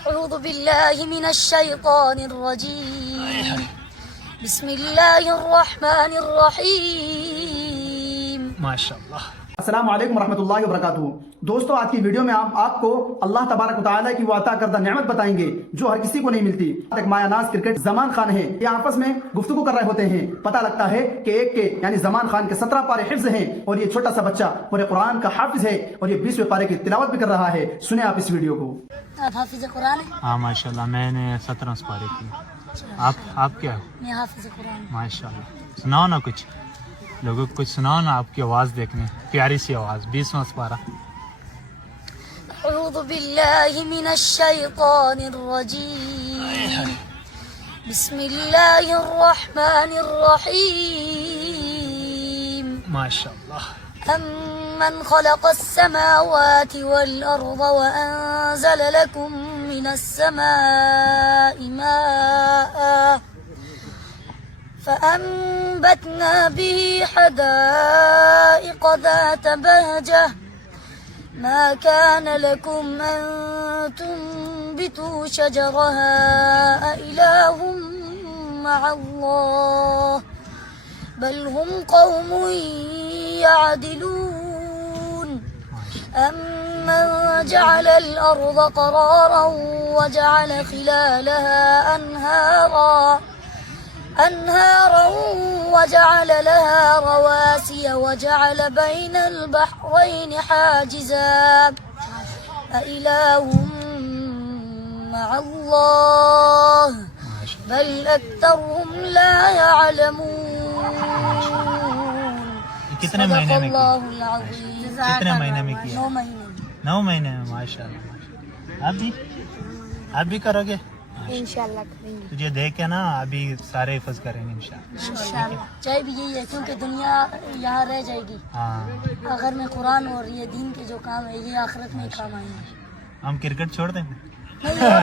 أعوذ بالله من الشيطان الرجيم بسم الله الرحمن الرحيم माशाअल्लाह। अस्सलाम वालेकुम रहमतुल्लाहि व बरकातुहू। दोस्तों, आज की वीडियो में हम आपको अल्लाह तबारक व तआला की वो अता करदा नेमत बताएंगे जो हर किसी को नहीं मिलती। एक मायानाज क्रिकेट जमान खान है, ये आपस में गुफ्तगू कर रहे होते हैं। पता लगता है कि एक के यानी जमान खान के 17 पारे हिफ्ज हैं और ये छोटा सा बच्चा पूरे कुरान का हाफिज है और ये 20वें पारे की तिलावत भी कर रहा है। सुने आप इस वीडियो को। आप हाफिज कुरान हैं? हाँ माशाअल्लाह, मैंने 17 पारे की। आप क्या हो? मैं हाफिज कुरान। माशाअल्लाह। सुनाओ ना कुछ, लोगों को कुछ सुनाओ ना, आपकी आवाज़ देखने, प्यारी सी आवाज़। 20वां पारा। أعوذ بالله من الشيطان الرجيم بسم الله الرحمن الرحيم माशाअल्लाह। أمن خلق السماوات والأرض وأنزل لكم من السماء ماء فأنبتنا به حدائق ذات بهجة ما كان لكم أن تنبتوا شجرها أإله مع الله بل هم قوم يعدلون أمن جعل الأرض قرارا وجعل خلالها أنهارا وجعل لها رواسي وجعل بين البحرين حاجزا أإله مع الله بل أكثرهم لا يعلمون कितने महीने में किया? صدق الله العظيم। कितने महीने में किया? 9 महीने 9 महीने में। माशाअल्लाह। आप भी करोगे? इंशाल्लाह करेंगे तुझे देख के ना अभी सारे हिफ्ज करेंगे इंशाल्लाह। इंशाल्लाह। चाहे भी यही है क्योंकि दुनिया यहाँ रह जाएगी। हाँ, आखिर में कुरान और ये दीन के जो काम है ये आखिरत में काम आएंगे। हम क्रिकेट छोड़ देंगे। नहीं